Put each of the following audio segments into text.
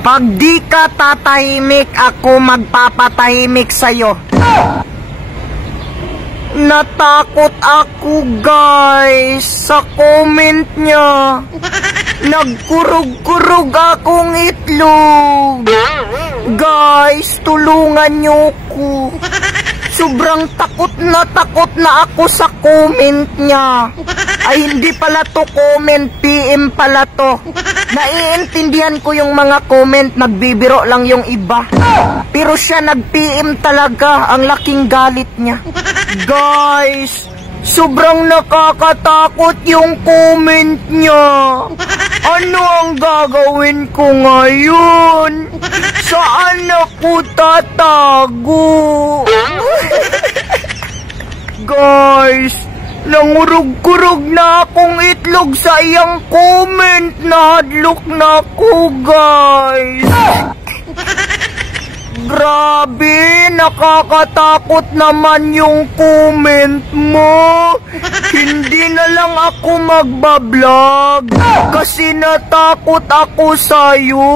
Pag di ka tatahimik, ako magpapatahimik sa'yo. Natakot ako, guys, sa comment niya. Nagkurog-kurog akong itlog. Guys, tulungan niyo ko. Sobrang takot na ako sa comment niya. Ay, hindi pala to comment, PM pala to. Naiintindihan ko yung mga comment, nagbibiro lang yung iba. Pero siya nag-PM talaga, ang laking galit niya. Guys, sobrang nakakatakot yung comment niya. Ano ang gagawin ko ngayon? Saan ako tatago? Guys, nangurog-kurog na akong itlog sa iyang comment. Nahadlok na ako, guys. Grabe, nakakatakot naman yung comment mo. Hindi na lang ako magbablog kasi natakot ako sa'yo.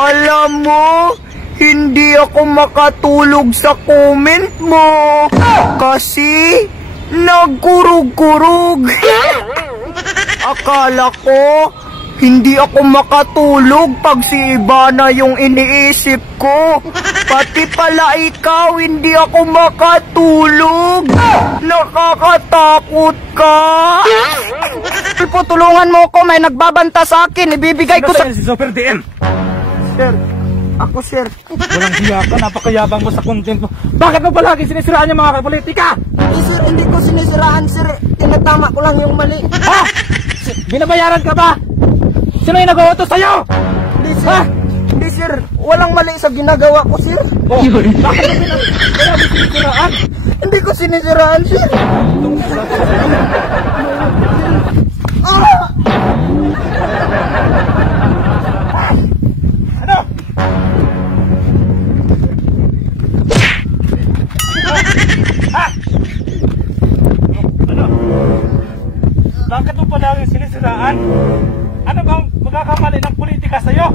Alam mo, hindi ako makatulog sa comment mo kasi nagkurog-kurog. Akala ko hindi ako makatulog pag si Ivana yung iniisip ko. Pati pala ikaw, hindi ako makatulog. Nakakatakot ka. Po, tulungan mo ko, may nagbabanta sa akin. Ibibigay ko sa... Si Super DM. Sir, ako sir. Walang hiya ka, napakayabang mo sa content mo. Bakit mo palagi sinisiraan yung mga politika? Sir, hindi ko sinisiraan, sir. Tinatama ko lang yung mali. Ha? Binabayaran ka ba? Sino yung nag-uutos sa'yo? Hindi, sir. Ha? Hindi, sir. Walang mali sa ginagawa ko, sir. Oh, bakit mo sinisiraan? Hindi ko sinisiraan, sir. Ano? Ha? Ano? Bakit mo palagi sinisiraan? Ano bang magkakamali ng politika sa'yo?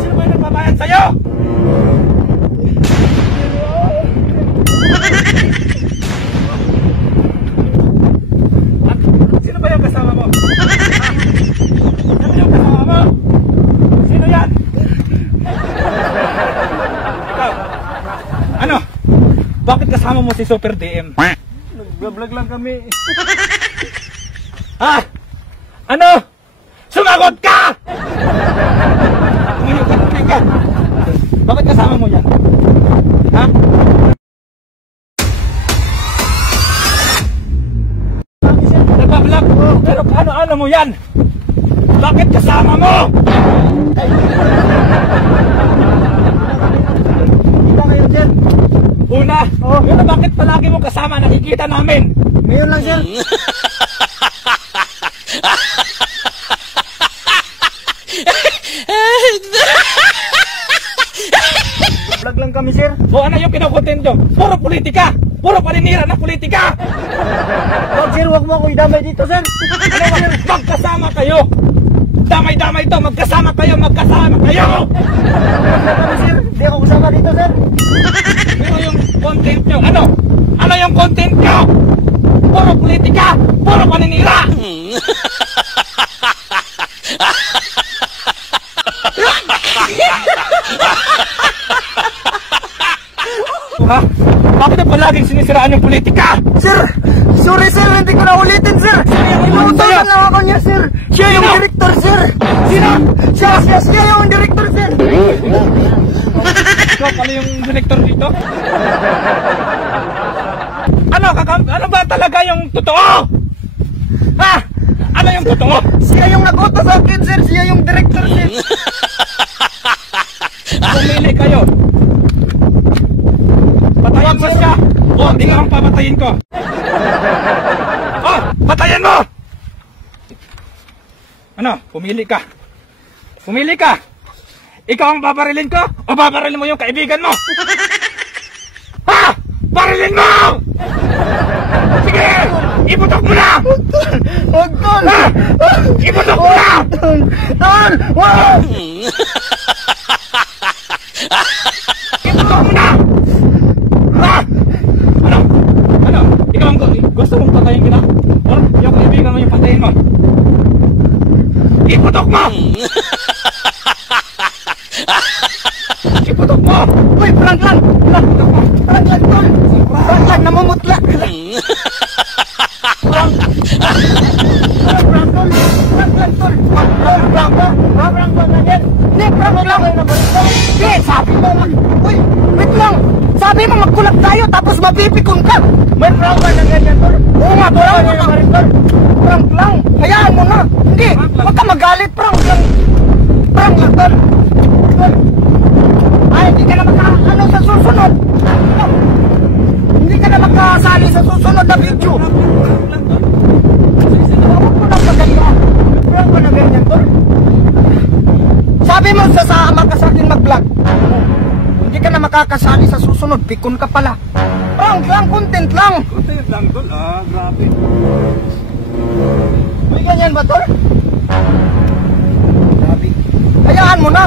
Sino ba yung nagbabayad sa'yo? At sino ba yung kasama mo? Sino yung kasama mo? Sino yan? Ikaw? Ano? Bakit kasama mo si Super DM? Nag-vlog lang kami. Ha? Ano? Sumagot ka! Bakit kasama mo yan? Ha? Nagbablog? Pero ano mo yan? Bakit kasama mo? Kita kayo, sir. Una, pero bakit palagi mo kasama? Nakikita namin. Ngayon lang, sir. Vlog lang kami, sir. O ano yung kinokontent nyo? Puro politika! Puro paninira ng politika! Wag, sir, wag mo ako idamay dito, sir. Ano ba? Magkasama kayo! Damay-damay to! Magkasama kayo! Magkasama kayo! Kami, sir. Hindi ako kasama dito, sir. Pero yung content nyo, ano? Ano yung content nyo? Puro politika! Puro paninira! Ha? Bakit na palaging sinisiraan yung politika? Sir! Sorry, sir. Hindi ko na ulitin, sir. Inuutosan lang ako niya, sir. Siya yung director, sir. Sino? Siya yung director, sir. Ikaw pala yung director dito? Ano ba talaga yung totoo? Ha? Ano yung totoo? Siya yung nag-utos sa akin, sir. Siya yung director, sir. Pumili kayo. Patayin mo siya. O, hindi ka akong papatayin ko. Oh, patayin mo! Ano? Pumili ka. Pumili ka. Ikaw ang babarilin ko o babarilin mo yung kaibigan mo? Ha? Barilin mo! Sige! Iputok mo na! Huwag, tol! Ha? Iputok mo na! Tol! Wag! Prank lang. Hindi, sabi mo uy, wait lang. Sabi mo magkulap tayo tapos mapipikon ka. May prank ba na ganyan, tol? Oo nga, prank Ano lang. yung tol? Prank lang. Hayaan mo na. Hindi, huwag ka magalit. Prank lang. Prank lang, tol. Tol. Ay, hindi ka na ano sa susunod. Hindi ka na makasali sa susunod na video. Huwag mo lang pagaya. Prank ba na ganyan, tol? Sabi mo sasama ka sa akin mag-vlog. Hindi ka na makakasali sa susunod. Pikon ka pala. Prank lang, content lang. Content lang, tol. Ah, grabe. May ganyan ba, tol? Grabe. Hayaan mo na.